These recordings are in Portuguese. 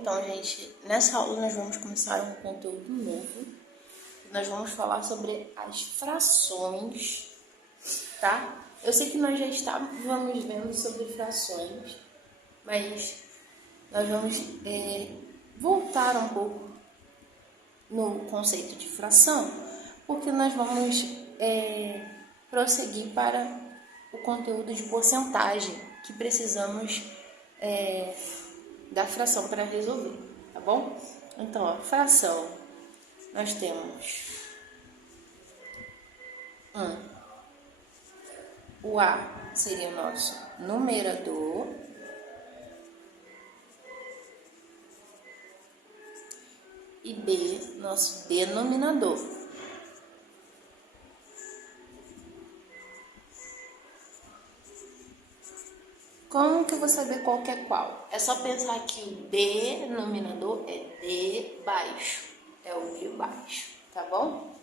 Então, gente, nessa aula nós vamos começar um conteúdo novo. Nós vamos falar sobre as frações, tá? Eu sei que nós já estávamos vendo sobre frações, mas nós vamos voltar um pouco no conceito de fração, porque nós vamos prosseguir para o conteúdo de porcentagem que precisamos da fração para resolver, tá bom? Então, a fração, nós temos o A seria o nosso numerador, e B, nosso denominador. Como que eu vou saber qual que é qual? É só pensar que o denominador é de baixo, é o de baixo, tá bom?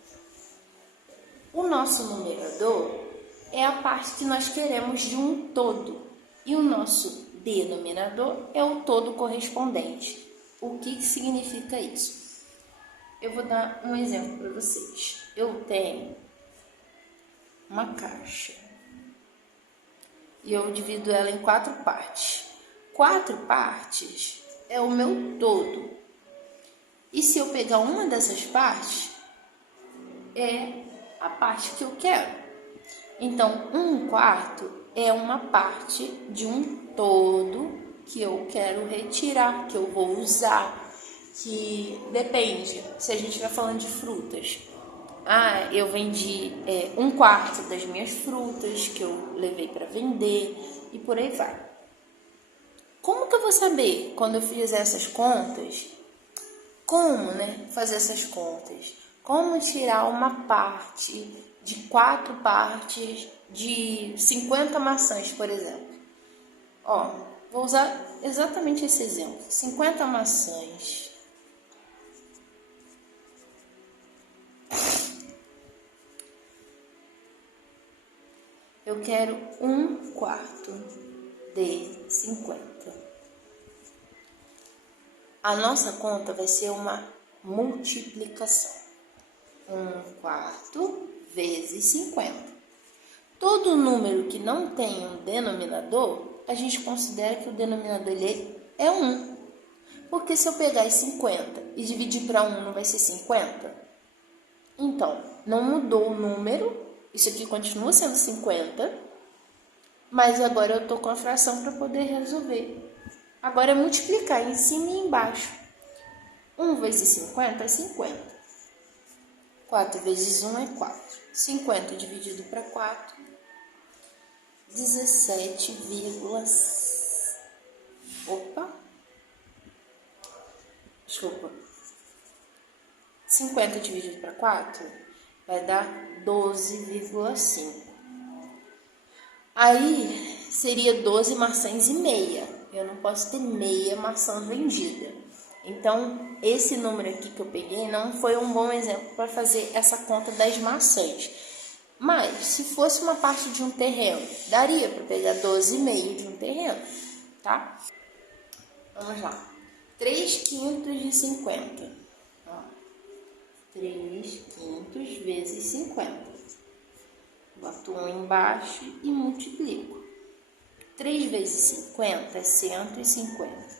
O nosso numerador é a parte que nós queremos de um todo, e o nosso denominador é o todo correspondente. O que significa isso? Eu vou dar um exemplo para vocês. Eu tenho uma caixa e eu divido ela em 4 partes. 4 partes é o meu todo. E se eu pegar uma dessas partes, é a parte que eu quero. Então, 1/4 é uma parte de um todo que eu quero retirar, que eu vou usar, que depende, se a gente estiver falando de frutas. Eu vendi 1/4 das minhas frutas que eu levei para vender e por aí vai. Como que eu vou saber quando eu fizer essas contas? Como, fazer essas contas? Como tirar uma parte de 4 partes de 50 maçãs, por exemplo? Vou usar exatamente esse exemplo. 50 maçãs. Eu quero 1/4 de 50. A nossa conta vai ser uma multiplicação. 1/4 vezes 50. Todo número que não tem um denominador, a gente considera que o denominador dele é 1. Porque se eu pegar as 50 e dividir para 1, não vai ser 50? Então, não mudou o número. Isso aqui continua sendo 50, mas agora eu estou com a fração para poder resolver. Agora é multiplicar em cima e embaixo. 1 vezes 50 é 50. 4 vezes 1 é 4. 50 dividido para 4, 17, desculpa. 50 dividido para 4 vai dar 12,5. Aí seria 12 maçãs e meia. Eu não posso ter meia maçã vendida. Então, esse número aqui que eu peguei não foi um bom exemplo para fazer essa conta das maçãs. Mas, se fosse uma parte de um terreno, daria para pegar 12,5 de um terreno, tá? Vamos lá. 3/5 de 50. 3/5 vezes 50. Boto 1 embaixo e multiplico. 3 vezes 50 é 150.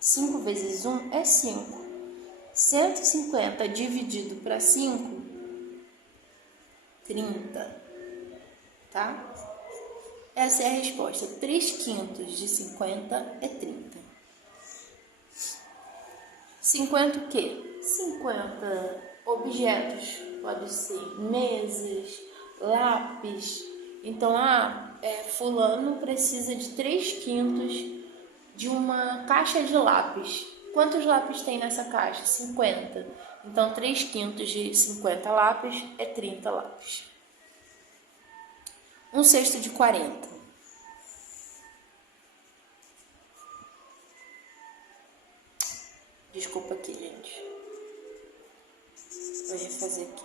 5 vezes 1 é 5. 150 dividido para 5, 30. Tá? Essa é a resposta. 3/5 de 50 é 30. 50 o quê? 50 objetos. Pode ser mesas, lápis. Então, fulano precisa de 3/5 de uma caixa de lápis. Quantos lápis tem nessa caixa? 50. Então, 3/5 de 50 lápis é 30 lápis. 1/6 de 40. Desculpa aqui, gente. Vou refazer aqui.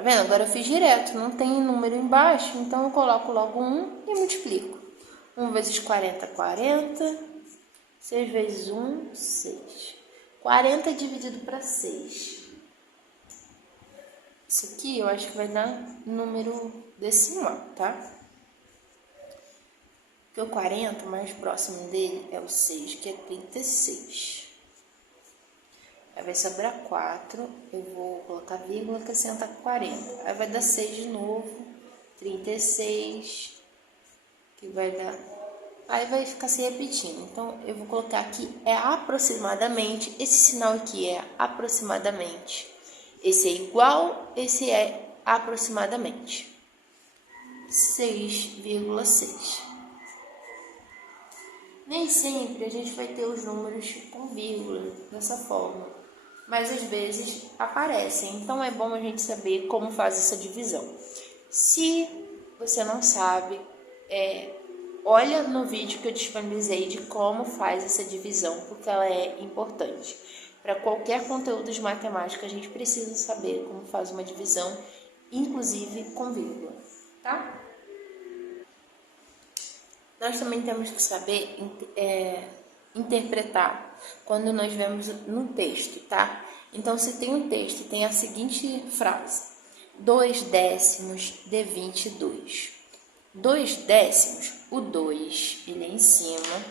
Tá vendo? Agora eu fiz direto, não tem número embaixo, então eu coloco logo 1 e multiplico. 1 vezes 40, 40. 6 vezes 1, 6. 40 dividido para 6. Isso aqui eu acho que vai dar número decimal, tá? Porque o 40, mais próximo dele é o 6, que é 36. Aí vai sobrar 4, eu vou colocar vírgula, acrescentar 40. Aí vai dar 6 de novo, 36, que vai dar... Aí vai ficar se repetindo. Então, eu vou colocar aqui, é aproximadamente, esse sinal aqui é aproximadamente. Esse é igual, esse é aproximadamente. 6,6. Nem sempre a gente vai ter os números com vírgula, dessa forma. Mas às vezes aparecem. Então é bom a gente saber como faz essa divisão. Se você não sabe, olha no vídeo que eu disponibilizei de como faz essa divisão, porque ela é importante. Para qualquer conteúdo de matemática, a gente precisa saber como faz uma divisão, inclusive com vírgula, tá? Nós também temos que saber interpretar quando nós vemos no texto, tá? Então, se tem um texto, tem a seguinte frase: 2 décimos de 22. 2 décimos, o 2, ele é em cima.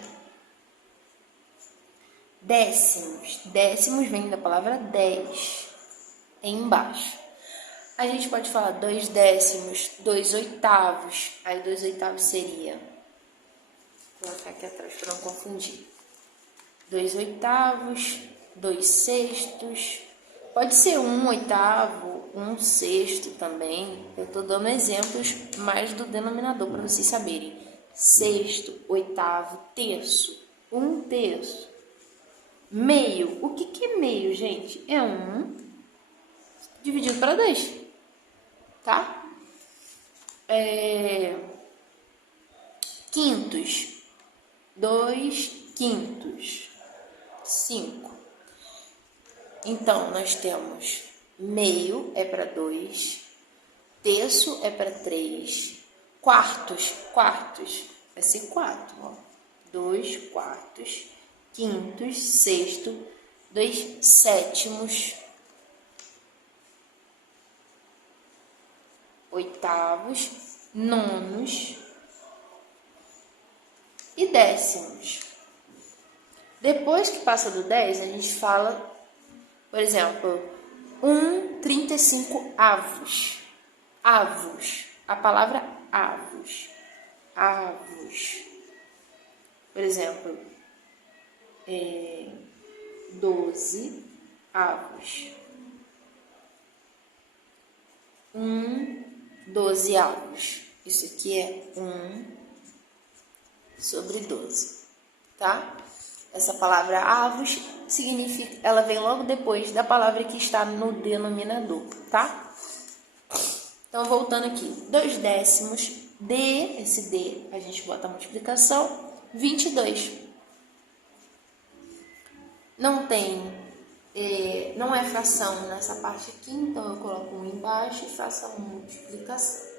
Décimos, décimos vem da palavra 10, é embaixo. A gente pode falar 2 décimos, 2 oitavos, aí 2 oitavos seria... Vou colocar aqui atrás para não confundir. 2 oitavos, 2 sextos. Pode ser 1 oitavo, 1 sexto também. Eu estou dando exemplos mais do denominador para vocês saberem. Sexto, oitavo, terço. 1 terço. Meio. O que é meio, gente? É 1 dividido para 2. Tá? Quintos. 2 quintos, 5. Então, nós temos meio é para 2, terço é para 3, quartos vai ser 4, ó. 2 quartos, quintos, sexto, 2 sétimos, oitavos, nonos e décimos. Depois que passa do 10, a gente fala, por exemplo, 1,35 avos. Avos. A palavra avos. Avos. Por exemplo, 12 avos. 12 avos. Isso aqui é 1 sobre 12, tá? Essa palavra avos significa, ela vem logo depois da palavra que está no denominador, tá? Então, voltando aqui, 2 décimos de, esse D a gente bota a multiplicação, 22. Não tem, não é fração nessa parte aqui, então eu coloco 1 embaixo e faço a multiplicação.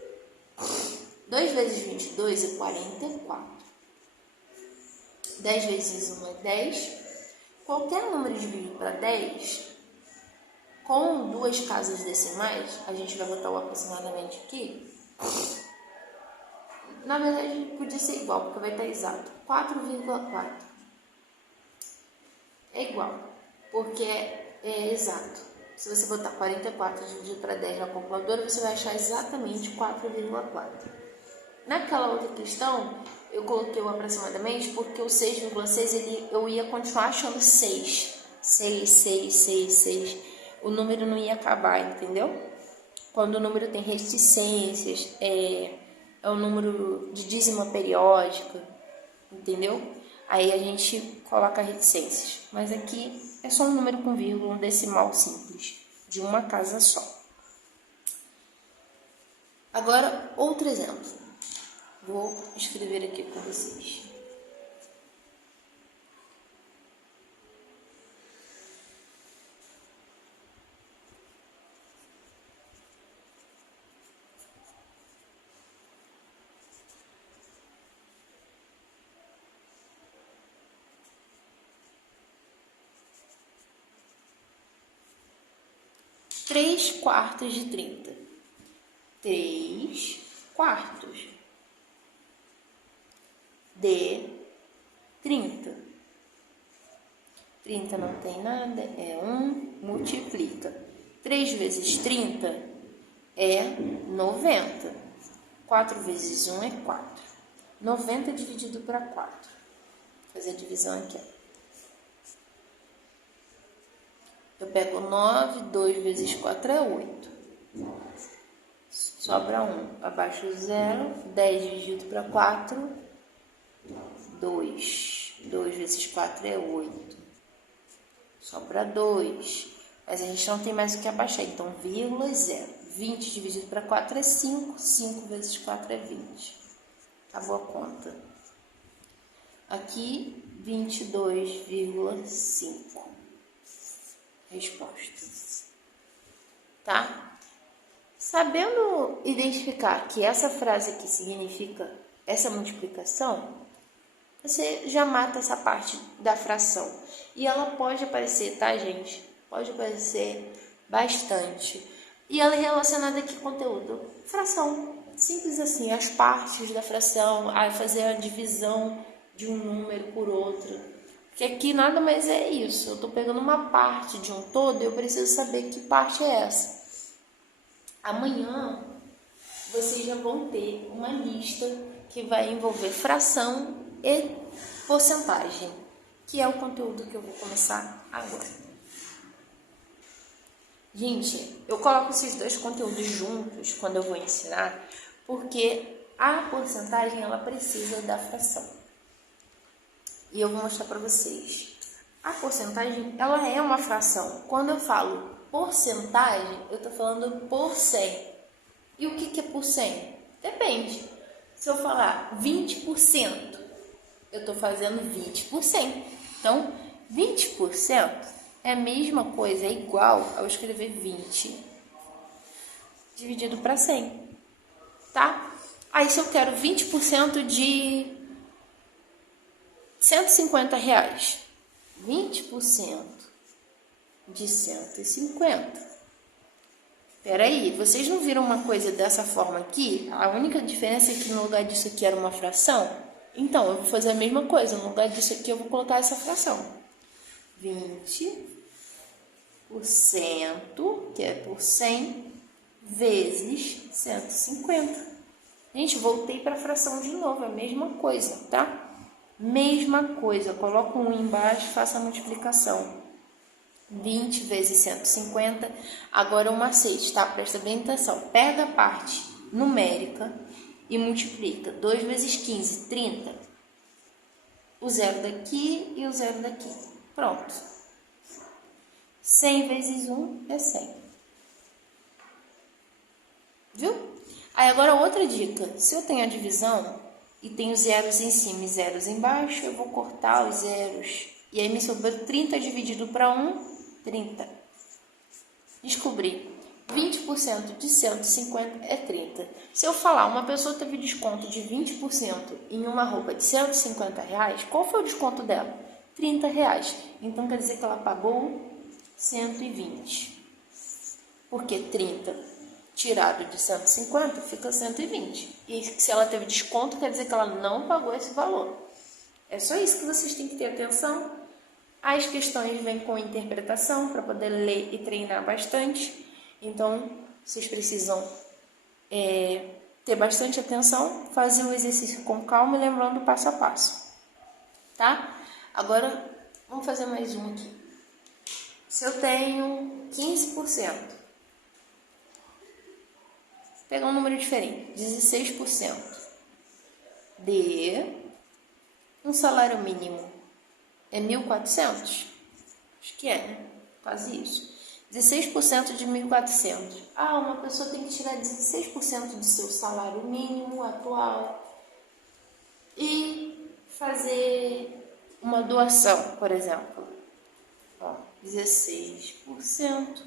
2 vezes 22 é 44. 10 vezes 1 é 10. Qualquer número dividido para 10, com 2 casas decimais, a gente vai botar o aproximadamente aqui. Na verdade, podia ser igual, porque vai estar exato. 4,4. É igual, porque é exato. Se você botar 44 dividido para 10 na calculadora, você vai achar exatamente 4,4. Naquela outra questão, eu coloquei o aproximadamente porque o 6,6 eu ia continuar achando 6. 6, 6, 6, 6. O número não ia acabar, entendeu? Quando o número tem reticências, é um número de dízima periódica, entendeu? Aí a gente coloca reticências. Mas aqui é só um número com vírgula, um decimal simples, de uma casa só. Agora, outro exemplo. Vou escrever aqui com vocês. 3 quartos de 30. 3 quartos de 30. 30 não tem nada, é 1, multiplica. 3 vezes 30 é 90. 4 vezes 1 é 4. 90 dividido para 4. Vou fazer a divisão aqui, ó. Eu pego 9, 2 vezes 4 é 8. Sobra 1. Abaixo o 0. 10 dividido para 4, 2. 2 vezes 4 é 8. Sobra 2. Mas a gente não tem mais o que abaixar. Então, vírgula 0. 20 dividido para 4 é 5. 5 vezes 4 é 20. Acabou a conta. Aqui, 22,5. Resposta. Tá? Sabendo identificar que essa frase aqui significa essa multiplicação, você já mata essa parte da fração. E ela pode aparecer, tá, gente? Pode aparecer bastante. E ela é relacionada aqui com conteúdo. Fração. Simples assim. As partes da fração, a fazer a divisão de um número por outro. Porque aqui nada mais é isso. Eu estou pegando uma parte de um todo e eu preciso saber que parte é essa. Amanhã vocês já vão ter uma lista que vai envolver fração e porcentagem, que é o conteúdo que eu vou começar agora. Gente, eu coloco esses dois conteúdos juntos quando eu vou ensinar, porque a porcentagem ela precisa da fração. E eu vou mostrar para vocês. A porcentagem, ela é uma fração. Quando eu falo porcentagem, eu estou falando por 100. E o que é por 100? Depende. Se eu falar 20%, eu estou fazendo 20%. Então, 20% é a mesma coisa, é igual ao escrever 20 dividido para 100. Tá? Aí, se eu quero 20% de R$150, 20% de 150. Peraí, vocês não viram uma coisa dessa forma aqui? A única diferença é que no lugar disso aqui era uma fração. Então, eu vou fazer a mesma coisa. No lugar disso aqui, eu vou colocar essa fração. 20%, que é por 100, vezes 150. Gente, voltei para a fração de novo. É a mesma coisa, tá? Mesma coisa. Coloco 1 embaixo, faço a multiplicação. 20 vezes 150. Agora o macete, tá? Presta bem atenção. Pega a parte numérica e multiplica. 2 vezes 15, 30. O zero daqui e o zero daqui. Pronto. 100 vezes 1 é 100. Viu? Aí agora outra dica. Se eu tenho a divisão e tenho zeros em cima e zeros embaixo, eu vou cortar os zeros. E aí me sobrou 30 dividido para 1, 30. Descobri. 20% de 150 é 30. Se eu falar, uma pessoa teve desconto de 20% em uma roupa de R$150, qual foi o desconto dela? R$30. Então, quer dizer que ela pagou 120. Porque 30 tirado de 150 fica 120. E se ela teve desconto, quer dizer que ela não pagou esse valor. É só isso que vocês têm que ter atenção. As questões vêm com interpretação para poder ler e treinar bastante. Então, vocês precisam ter bastante atenção, fazer o exercício com calma e lembrando passo a passo. Tá? Agora, vamos fazer mais um aqui. Se eu tenho 15%, vou pegar um número diferente, 16% de um salário mínimo. É 1.400? Acho que é, né? Quase isso. 16% de 1.400. Ah, uma pessoa tem que tirar 16% do seu salário mínimo atual e fazer uma doação, por exemplo. Ó, 16%.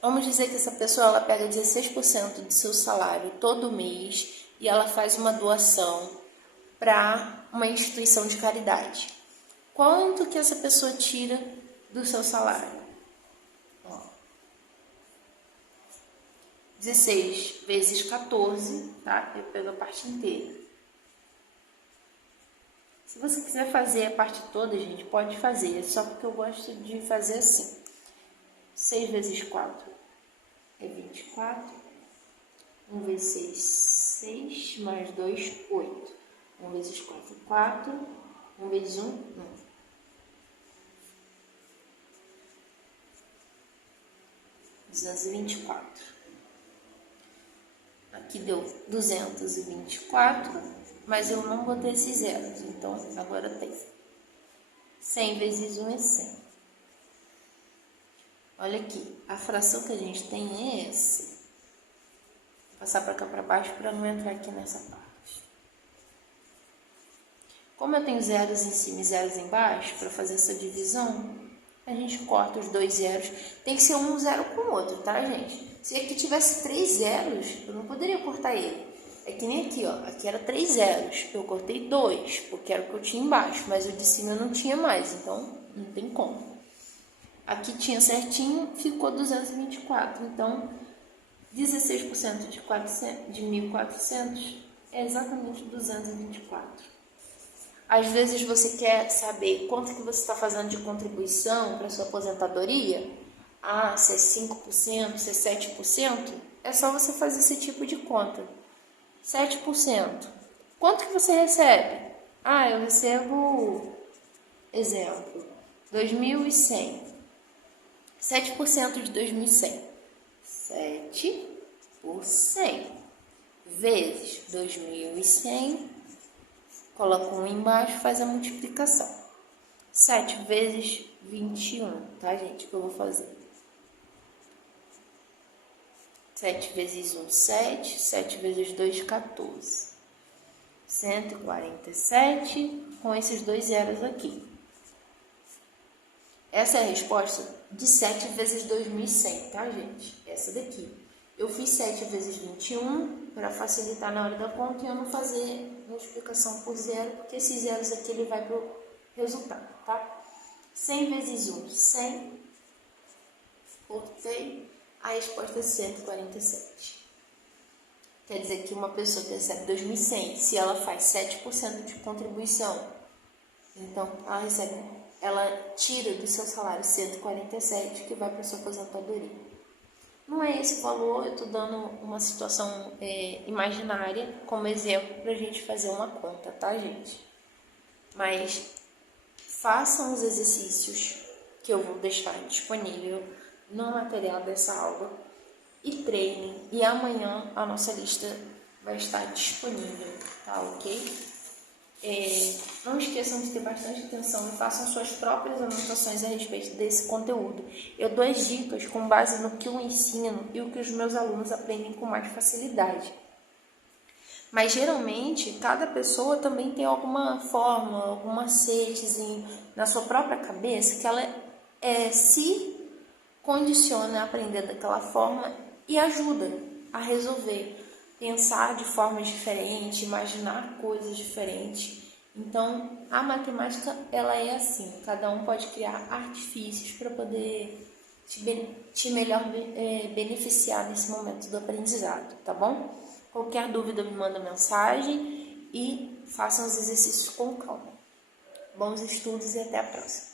Vamos dizer que essa pessoa ela pega 16% do seu salário todo mês e ela faz uma doação para uma instituição de caridade. Quanto que essa pessoa tira do seu salário? 16 vezes 14, tá? Eu pego a parte inteira. Se você quiser fazer a parte toda, gente, pode fazer. É só porque eu gosto de fazer assim. 6 vezes 4 é 24. 1 vezes 6, 6. Mais 2, 8. 1 vezes 4, 4. 1 vezes 1, 1. $224. Aqui deu 224, mas eu não botei esses zeros, então agora tem 100 vezes 1 é 100. Olha aqui, a fração que a gente tem é essa. Vou passar para cá para baixo para não entrar aqui nessa parte. Como eu tenho zeros em cima e zeros embaixo, para fazer essa divisão, a gente corta os dois zeros. Tem que ser um zero com o outro, tá, gente? Se aqui tivesse 3 zeros, eu não poderia cortar ele. É que nem aqui, ó. Aqui era 3 zeros. Eu cortei 2, porque era o que eu tinha embaixo. Mas o de cima eu não tinha mais, então não tem como. Aqui tinha certinho, ficou 224. Então, 16% de 1.400 é exatamente 224. Às vezes você quer saber quanto que você está fazendo de contribuição para sua aposentadoria. Ah, se é 5%, se é 7%, é só você fazer esse tipo de conta. 7%. Quanto que você recebe? Ah, eu recebo, exemplo, 2.100. 7% de 2.100. 7 por 100 vezes 2.100. Coloca um embaixo, faz a multiplicação. 7 vezes 21, tá, gente? Que eu vou fazer. 7 vezes 1, 7. 7 vezes 2, 14. 147 com esses dois zeros aqui. Essa é a resposta de 7 vezes 2.100, tá, gente? Essa daqui. Eu fiz 7 vezes 21 para facilitar na hora da conta e eu não fazer multiplicação por zero, porque esses zeros aqui ele vai para o resultado, tá? 100 vezes 1, 100. Cortei. A resposta é 147. Quer dizer que uma pessoa que recebe 2.100, se ela faz 7% de contribuição, então ela tira do seu salário 147, que vai para a sua aposentadoria. Não é esse valor, eu estou dando uma situação imaginária como exemplo para a gente fazer uma conta, tá, gente? Mas façam os exercícios que eu vou deixar disponível no material dessa aula e treinem. E amanhã a nossa lista vai estar disponível, tá, ok? Não esqueçam de ter bastante atenção e façam suas próprias anotações a respeito desse conteúdo. Eu dou as dicas com base no que eu ensino e o que os meus alunos aprendem com mais facilidade. Mas geralmente cada pessoa também tem alguma fórmula, algum macetezinho na sua própria cabeça que ela se condiciona a aprender daquela forma e ajuda a resolver. Pensar de formas diferentes, imaginar coisas diferentes. Então, a matemática, ela é assim. Cada um pode criar artifícios para poder te melhor beneficiar nesse momento do aprendizado, tá bom? Qualquer dúvida, me manda mensagem e façam os exercícios com calma. Bons estudos e até a próxima.